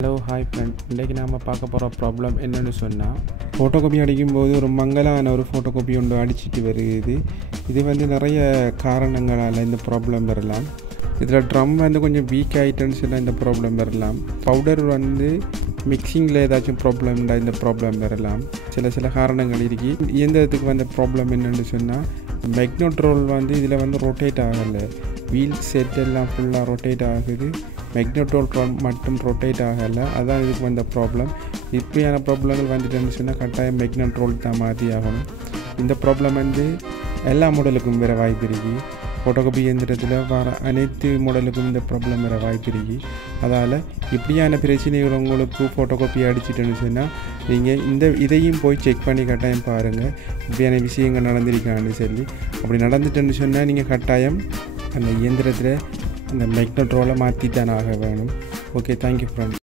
Hello hi friend, இன்றைக்கி நாம் பார்க்க போகிற ப்ராப்ளம் என்னென்னு சொன்னால், ஃபோட்டோகாப்பி அடிக்கும்போது ஒரு மங்கலான ஒரு ஃபோட்டோகாப்பி ஒன்று அடிச்சிட்டு வருது. இது நிறைய காரணங்களால் இந்த ப்ராப்ளம் வரலாம். இதில் ட்ரம் கொஞ்சம் வீக் ஆகிட்டேன்னு சொன்னால் இந்த ப்ராப்ளம் வரலாம். பவுடர் மிக்சிங்கில் ஏதாச்சும் ப்ராப்ளம்டா இந்த ப்ராப்ளம் வரலாம். சில காரணங்கள் இருக்குது. இயந்திரத்துக்கு வந்த ப்ராப்ளம் என்னென்னு சொன்னால், மேக்னெட் ரோல் இதில் ரொட்டேட் ஆகலை. வீல் செட் எல்லாம் ஃபுல்லாக ரொட்டேட் ஆகுது, மேக்னெட் ரோல் மட்டும் ரொட்டேட் ஆகலை. அதான் இதுக்கு வந்த ப்ராப்ளம். இப்படியான ப்ராப்ளங்கள் வந்துட்டுன்னு சொன்னால் கட்டாயம் மேக்னெட் ரோல் தான் மாற்றி ஆகணும். இந்த ப்ராப்ளம் எல்லா மாடலுக்கும் வேறு வாய்ப்பு இருக்குது. ஃபோட்டோகாப்பி இயந்திரத்தில் வர அனைத்து மாடலுக்கும் இந்த ப்ராப்ளம் வேறு வாய்ப்பு இருக்குது. அதால் இப்படியான பிரச்சனைகள் உங்களுக்கு ஃபோட்டோகாப்பி அடிச்சிட்டுன்னு சொன்னால் நீங்கள் இதையும் போய் செக் பண்ணி கட்டாயம் பாருங்கள், இப்படியான விஷயங்கள் நடந்திருக்கான்னு சொல்லி. அப்படி நடந்துட்டுன்னு சொன்னால் நீங்கள் கட்டாயம் அந்த இயந்திரத்தில் அந்த மேக்னெட் ரோலை மாற்றி தான் ஆக வேணும். Okay, thank you friend.